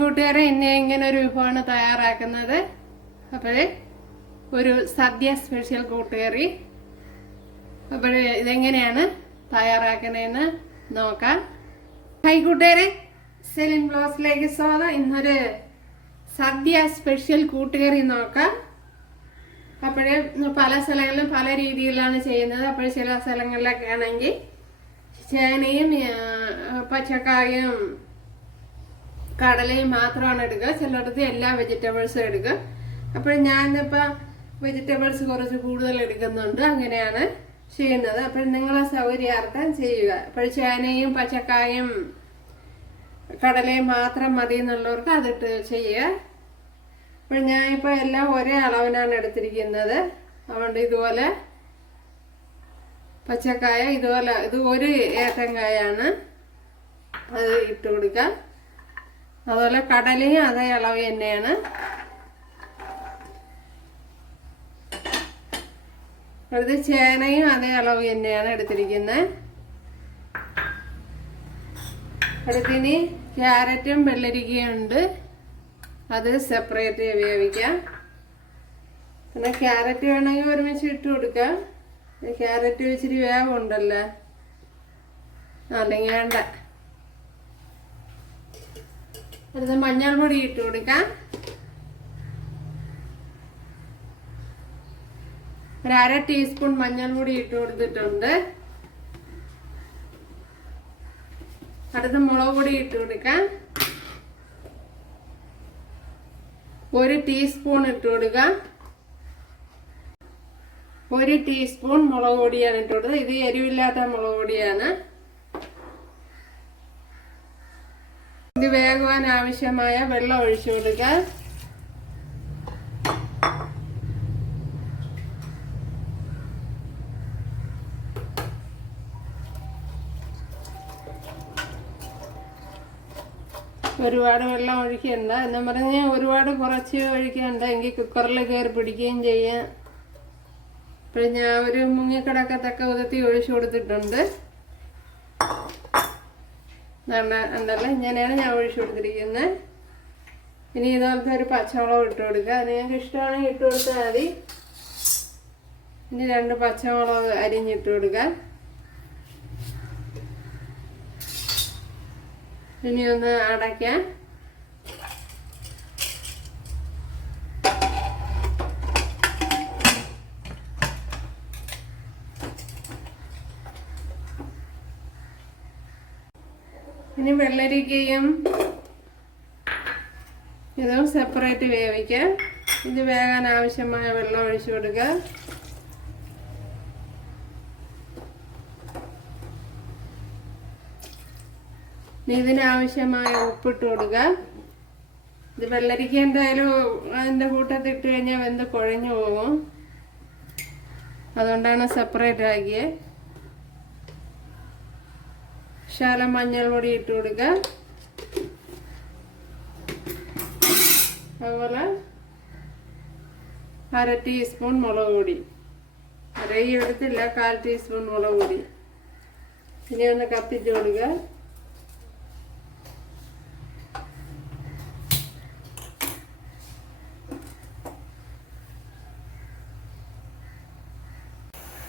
കൂട്ടുകാരെ, ഇന്ന് ഇങ്ങനെ ഒരു വിഭവമാണ് തയ്യാറാക്കുന്നത്. അപ്പോൾ ഒരു സദ്യ സ്പെഷ്യൽ കൂട്ടുകറി. അപ്പോൾ ഇതെങ്ങനെയാണ് തയ്യാറാക്കുന്നതെന്ന് നോക്കാം. കൂട്ടുകാരെ, സെലിൻ ബ്ലോഗ്സിലേക്ക് സ്വാഗതം. ഇന്നൊരു സദ്യ സ്പെഷ്യൽ കൂട്ടുകറി നോക്കാം. അപ്പോഴേ പല സ്ഥലങ്ങളിലും പല രീതിയിലാണ് ചെയ്യുന്നത്. അപ്പോൾ ചില സ്ഥലങ്ങളിലൊക്കെ ആണെങ്കിൽ ചേനയും പച്ചക്കായും കടലയും മാത്രമാണ് എടുക്കുക. ചിലയിടത്ത് എല്ലാ വെജിറ്റബിൾസും എടുക്കുക. അപ്പോൾ ഞാനിപ്പോൾ വെജിറ്റബിൾസ് കുറച്ച് കൂടുതൽ എടുക്കുന്നുണ്ട്. അങ്ങനെയാണ് ചെയ്യുന്നത്. അപ്പോൾ നിങ്ങളെ സൗകര്യാർത്ഥം ചെയ്യുക. അപ്പോൾ ചേനയും പച്ചക്കായും കടലയും മാത്രം മതി എന്നുള്ളവർക്ക് അതിട്ട് ചെയ്യുക. അപ്പോൾ ഞാനിപ്പോൾ എല്ലാം ഒരേ അളവിനാണ് എടുത്തിരിക്കുന്നത്. അതുകൊണ്ട് ഇതുപോലെ പച്ചക്കായ ഇതുപോലെ ഇത് ഒരു ഏത്തങ്കായാണ്, അത് ഇട്ട് കൊടുക്കാം. അതുപോലെ കടലയും അതേ അളവ് തന്നെയാണ്. അത് ചേനയും അതേ അളവ് തന്നെയാണ് എടുത്തിരിക്കുന്നത്. അടുത്തിനി ക്യാരറ്റും വെള്ളരിക്കയും ഉണ്ട്, അത് സെപ്പറേറ്റ് വേവിക്കാം. പിന്നെ ക്യാരറ്റ് വേണമെങ്കിൽ ഒരുമിച്ച് ഇട്ട് കൊടുക്കാം. ക്യാരറ്റ് ഇച്ചിരി വേവുണ്ടല്ലോ, അല്ലെങ്കിൽ വേണ്ട. അടുത്ത മഞ്ഞൾപ്പൊടി ഇട്ട് കൊടുക്കാം. ഒരു 1/2 ടീസ്പൂൺ മഞ്ഞൾപ്പൊടി ഇട്ട് കൊടുത്തിട്ടുണ്ട്. അടുത്ത മുളക് പൊടി ഇട്ട് കൊടുക്കാം. 1 ടീസ്പൂൺ ഇട്ട് കൊടുക്കാം. 1 ടീസ്പൂൺ മുളക് പൊടിയാണ് ഇട്ട് കൊടുത്തത്. ഇത് എരിവില്ലാത്ത മുളക് പൊടിയാണ്. ഇത് വേകുവാൻ ആവശ്യമായ വെള്ളം ഒഴിച്ചു കൊടുക്കാം. ഒരുപാട് വെള്ളം ഒഴിക്കണ്ട എന്ന് പറഞ്ഞാൽ ഒരുപാട് കുറച്ച് ഒഴിക്കണ്ട, എങ്കിൽ കുക്കറിൽ കയറി പിടിക്കുകയും ചെയ്യാം. അപ്പോൾ ഞാൻ ഒരു മുങ്ങിക്കിടക്കത്തൊക്കെ ഉതിർത്തി ഒഴിച്ചു കൊടുത്തിട്ടുണ്ട്. ഉണ്ടല്ലോ, ഇങ്ങനെയാണ് ഞാൻ ഒഴിച്ചു കൊടുത്തിരിക്കുന്നത്. ഇനി ഇതുപോലത്തെ ഒരു പച്ചമുളക് ഇട്ട് കൊടുക്കുക. അത് നിങ്ങൾക്ക് ഇഷ്ടമാണെങ്കിൽ ഇട്ട് കൊടുത്താൽ മതി. ഇനി 2 പച്ചമുളക് അരിഞ്ഞിട്ട് കൊടുക്കുക. ഇനി ഒന്ന് അടയ്ക്കാം. ഇനി വെള്ളരിക്കയും ഇതും സെപ്പറേറ്റ് വേവിക്കാം. ഇത് വേകാൻ ആവശ്യമായ വെള്ളം ഒഴിച്ചു കൊടുക്കുക. ഇതിനാവശ്യമായ ഉപ്പിട്ട് കൊടുക്കുക. ഇത് വെള്ളരിക്ക എന്തായാലും അതിൻ്റെ കൂട്ടത്തിൽ ഇട്ട് കഴിഞ്ഞാൽ വെന്ത് കുഴഞ്ഞു പോകും. അതുകൊണ്ടാണ് സെപ്പറേറ്റ് ആക്കിയത്. ശകലം മഞ്ഞൾപ്പൊടി ഇട്ട് കൊടുക്കുക. അതുപോലെ 1/2 ടീസ്പൂൺ മുളക് പൊടി. അരയും എടുത്തില്ല, 1/4 ടീസ്പൂൺ മുളക് പൊടി. ഇനി ഒന്ന് കത്തിച്ച് കൊടുക്കുക.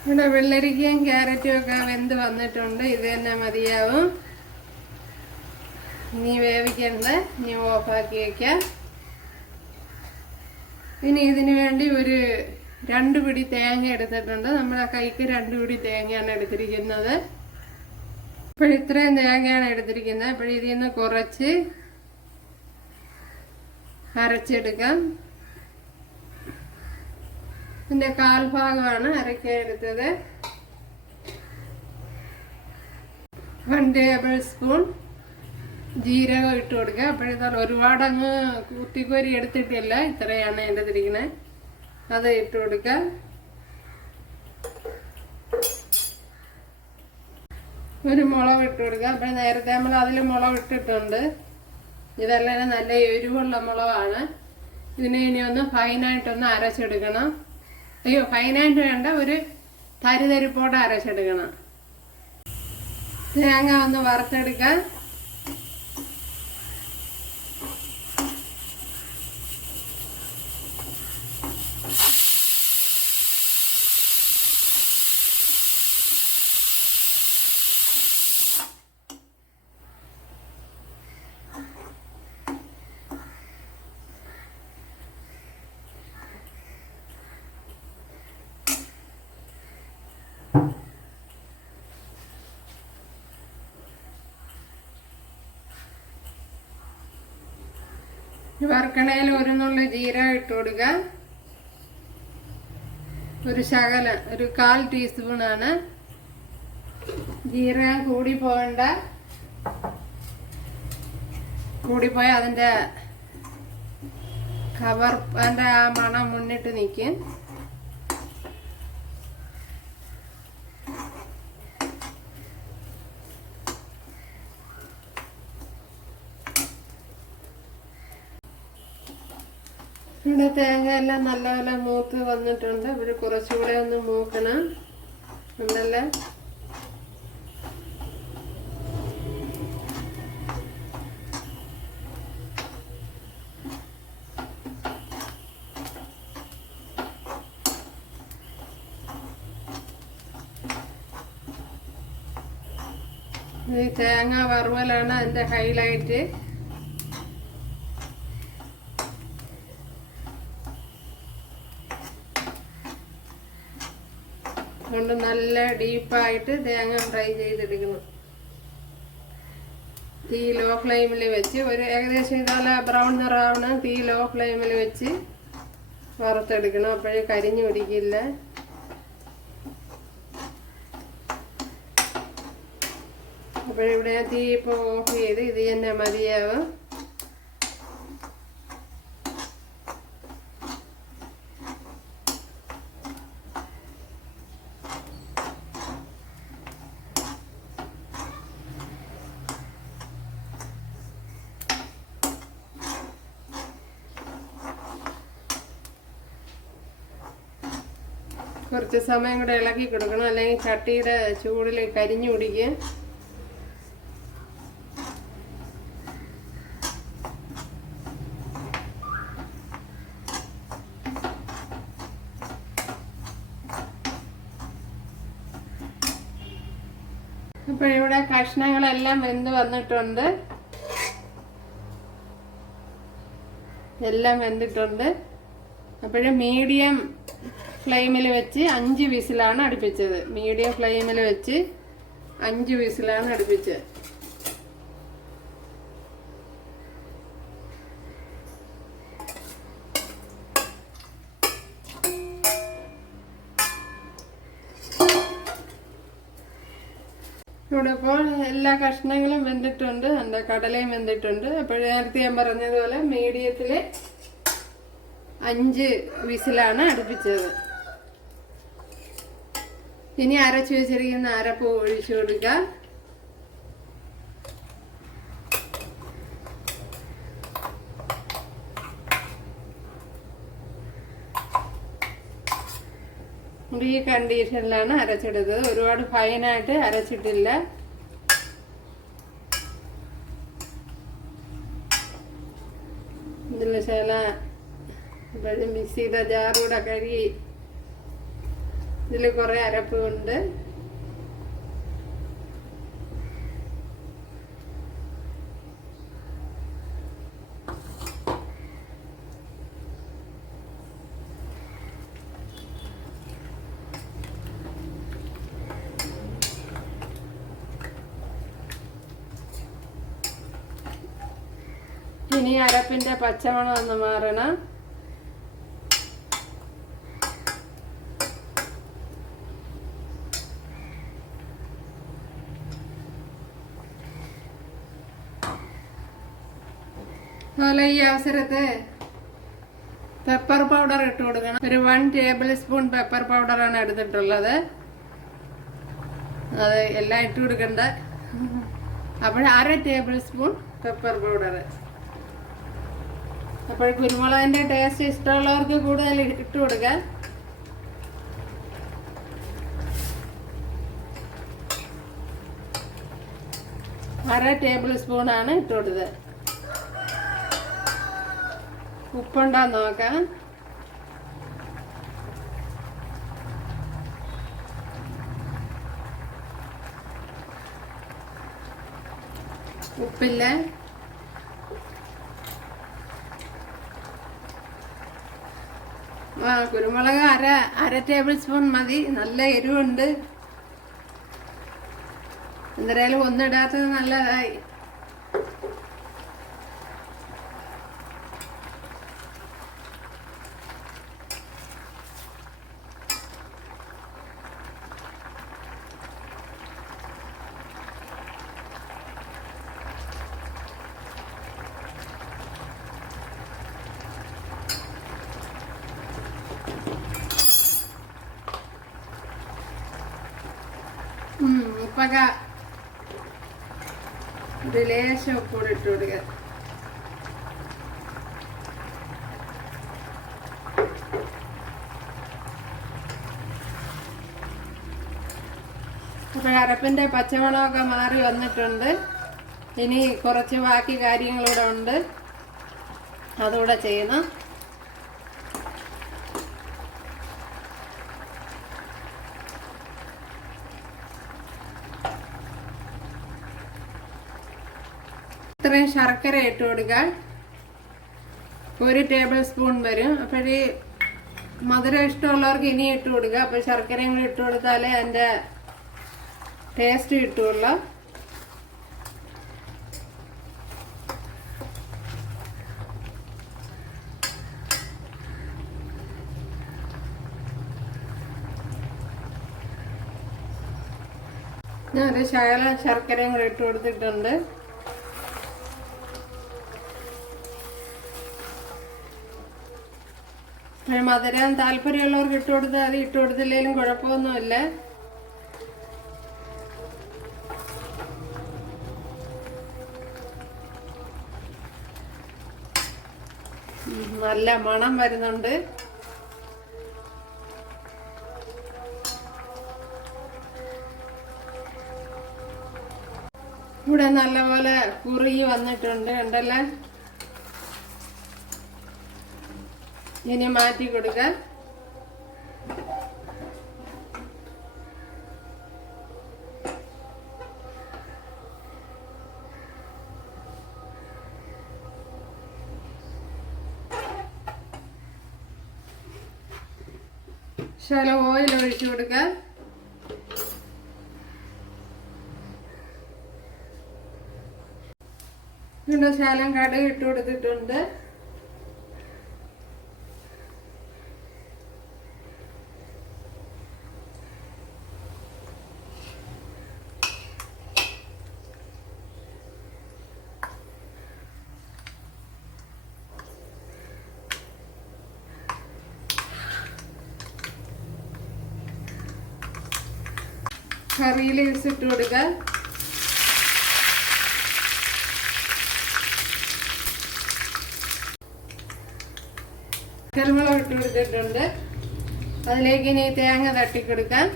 ഇവിടെ വെള്ളരിക്കയും ക്യാരറ്റും ഒക്കെ വെന്ത് വന്നിട്ടുണ്ട്. ഇത് തന്നെ മതിയാവും. ഇനി വേവിക്കണ്ട, ഇനി ഓഫാക്കി വയ്ക്കാം. ഇനി ഇതിന് വേണ്ടി ഒരു 2 പിടി തേങ്ങ എടുത്തിട്ടുണ്ട്. നമ്മുടെ കൈക്ക് 2 പിടി തേങ്ങയാണ് എടുത്തിരിക്കുന്നത്. അപ്പോൾ ഇത്രയും തേങ്ങയാണ് എടുത്തിരിക്കുന്നത്. അപ്പോൾ ഇതിൽ നിന്ന് കുറച്ച് അരച്ചെടുക്കാം. ഇതിൻ്റെ 1/4 ഭാഗമാണ് അരയ്ക്കാൻ എടുത്തത്. 1 ടേബിൾ സ്പൂൺ ജീരകം ഇട്ട് കൊടുക്കുക. അപ്പോഴത്തേക്കും ഒരുപാട് അങ്ങ് കുത്തിക്കോരി എടുത്തിട്ടില്ല, ഇത്രയാണ് എടുത്തിരിക്കുന്നത്. അത് ഇട്ട് കൊടുക്കുക. ഒരു മുളക് ഇട്ട് കൊടുക്കുക. അപ്പോൾ നേരത്തെ നമ്മൾ അതിൽ മുളക് ഇട്ടിട്ടുണ്ട്. ഇതെല്ലാം നല്ല എരിവുള്ള മുളകാണ്. ഇതിനെ ഇനി ഒന്ന് ഫൈനായിട്ടൊന്ന് അരച്ചെടുക്കണം. അയ്യോ, ഫൈനായിട്ട് വേണ്ട, ഒരു തരിതരിപ്പോടെ അരച്ചെടുക്കണം. തേങ്ങ ഒന്ന് വറുത്തെടുക്കാം. വറുക്കണയിൽ ഒരു നുള്ളി ജീരകം ഇട്ട് കൊടുക്കുക. ഒരു ശകലം, ഒരു 1/4 ടീസ്പൂണാണ്. ജീരകം കൂടിപ്പോകണ്ട. കൂടിപ്പോയാൽ അതിൻ്റെ അതിൻ്റെ ആ മണം മുന്നിട്ട് നിൽക്കും. ഇവിടെ തേങ്ങ എല്ലാം നല്ലപോലെ മൂത്ത് വന്നിട്ടുണ്ട്. ഇവിടെ കുറച്ചുകൂടെ ഒന്ന് മൂക്കണം. ഉണ്ടല്ലേ? ഈ തേങ്ങ വറുവലാണ് അതിൻ്റെ ഹൈലൈറ്റ്. അതുകൊണ്ട് നല്ല ഡീപ്പായിട്ട് തേങ്ങ ഫ്രൈ ചെയ്തെടുക്കണം. തീ ലോ ഫ്ലെയിമിൽ വെച്ച് ഒരു ഏകദേശം ഇതുപോലെ ബ്രൗൺ നിറാവണം. തീ ലോ ഫ്ലെയിമിൽ വെച്ച് വറുത്തെടുക്കണം. അപ്പോഴേ കരിഞ്ഞു പിടിക്കില്ല. അപ്പോഴിവിടെ തീ ഇപ്പോൾ ഓഫ് ചെയ്ത് ഇത് തന്നെ മതിയാവും. കുറച്ച് സമയം കൂടെ ഇളക്കി കൊടുക്കണം, അല്ലെങ്കിൽ ചട്ടിയുടെ ചൂടിൽ കരിഞ്ഞു പിടിക്കും. അപ്പോൾ ഇവിടെ കഷ്ണങ്ങളെല്ലാം വെന്ത് വന്നിട്ടുണ്ട്. എല്ലാം വെന്തിട്ടുണ്ട്. അപ്പോഴും മീഡിയം ഫ്ലെയിമിൽ വെച്ച് 5 വിസിലാണ് അടുപ്പിച്ചത്. മീഡിയം ഫ്ലെയിമിൽ വെച്ച് 5 വിസിലാണ് അടുപ്പിച്ചത്. ഇവിടെ ഇപ്പോൾ എല്ലാ കഷ്ണങ്ങളും വെന്തിട്ടുണ്ട്. എൻ്റെ കടലയും വെന്തിട്ടുണ്ട്. അപ്പോൾ നേരത്തെ ഞാൻ പറഞ്ഞതുപോലെ മീഡിയത്തിൽ 5 വിസിലാണ് അടുപ്പിച്ചത്. ഇനി അരച്ചു വെച്ചിരിക്കുന്ന അരപ്പ് ഒഴിച്ചു കൊടുക്കുക. ഈ കണ്ടീഷനിലാണ് അരച്ചെടുത്തത്. ഒരുപാട് ഫൈനായിട്ട് അരച്ചിട്ടില്ല. ഇതിൽ ചില മിക്സിയുടെ ജാറൂടെ കഴുകി ഇതിൽ കുറേ അരപ്പ് ഉണ്ട്. ഇനി അരപ്പിന്റെ പച്ചമണം ഒന്ന് മാറണം. അതുപോലെ ഈ അവസരത്ത് പെപ്പർ പൗഡർ ഇട്ട് കൊടുക്കണം. ഒരു 1 ടേബിൾ സ്പൂൺ പെപ്പർ പൗഡറാണ് എടുത്തിട്ടുള്ളത്. അത് എല്ലാം ഇട്ട് കൊടുക്കണ്ട. അപ്പോൾ 1/2 ടേബിൾ സ്പൂൺ പെപ്പർ പൗഡർ. അപ്പോൾ കുരുമുളകിൻ്റെ ടേസ്റ്റ് ഇഷ്ടമുള്ളവർക്ക് കൂടുതൽ ഇട്ട് കൊടുക്കാം. അര ടേബിൾ സ്പൂണാണ് ഇട്ട് കൊടുത്തത്. ഉപ്പുണ്ടാന്ന് നോക്കാം. ഉപ്പില്ല. കുരുമുളക് അര ടേബിൾ സ്പൂൺ മതി. നല്ല എരിവുണ്ട്. എന്തായാലും ഒന്നിടാത്തത് നല്ലതായി. ഉപ്പൊക്കെ ഒരു ലേശം ഉപ്പൂടെ ഇട്ട് കൊടുക്കുക. അപ്പോൾ അരപ്പിൻ്റെ പച്ചമണമൊക്കെ മാറി വന്നിട്ടുണ്ട്. ഇനി കുറച്ച് ബാക്കി കാര്യങ്ങളിവിടെ ഉണ്ട്, അതുകൂടെ ചെയ്യണം. ഇത്രയും ശർക്കര ഇട്ട് കൊടുക്കാൻ 1 ടേബിൾ സ്പൂൺ വരും. അപ്പോഴേ മധുരം ഇഷ്ടമുള്ളവർക്ക് ഇനി ഇട്ട് കൊടുക്കുക. അപ്പോൾ ശർക്കരയും കൂടി ഇട്ട് കൊടുത്താലേ അതിൻ്റെ ടേസ്റ്റ് കിട്ടുമല്ലോ. ഞാനൊരു ശകലം ശർക്കരയും കൂടി ഇട്ട് കൊടുത്തിട്ടുണ്ട്. മധുരം താല്പര്യമുള്ളവർക്ക് ഇട്ട് കൊടുത്താൽ അത്, ഇട്ട് കൊടുത്തില്ലെങ്കിലും കുഴപ്പമൊന്നുമില്ല. നല്ല മണം വരുന്നുണ്ട്. ഇവിടെ നല്ലപോലെ കുറുകി വന്നിട്ടുണ്ട്, ഉണ്ടല്ലേ. ഇനി മാറ്റി കൊടുക്കുക. ശകലം ഓയിൽ ഒഴിച്ചു കൊടുക്കുക. പിന്നെ ശകലം കടുക് ഇട്ട് കൊടുത്തിട്ടുണ്ട്. കറി ലീവ്സ് ഇട്ട് കൊടുക്കുക. കുരുമുളക് ഇട്ട് കൊടുത്തിട്ടുണ്ട്. അതിലേക്ക് ഇനി തേങ്ങ തട്ടിക്കൊടുക്കാം.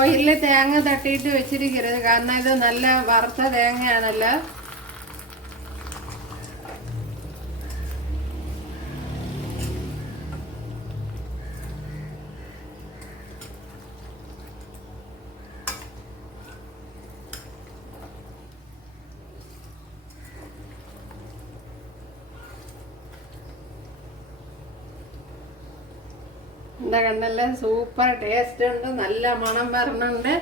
ഓയിലിൽ തേങ്ങ തട്ടിയിട്ട് വെച്ചിരിക്കരുത്, കാരണം ഇത് നല്ല വറുത്ത തേങ്ങയാണല്ലോ. എന്താ കണ്ടല്ലേ, സൂപ്പർ ടേസ്റ്റ് ഉണ്ട്, നല്ല മണം വരണുണ്ട്,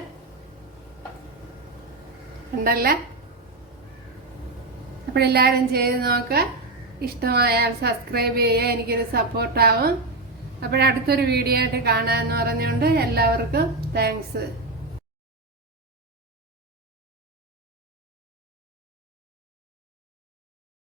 ഉണ്ടല്ലേ. അപ്പോഴെല്ലാവരും ചെയ്ത് നോക്കുക. ഇഷ്ടമായാൽ സബ്സ്ക്രൈബ് ചെയ്യുക, എനിക്കൊരു സപ്പോർട്ടാവും. അപ്പോഴടുത്തൊരു വീഡിയോ ആയിട്ട് കാണാമെന്ന് പറഞ്ഞുകൊണ്ട് എല്ലാവർക്കും താങ്ക്സ്.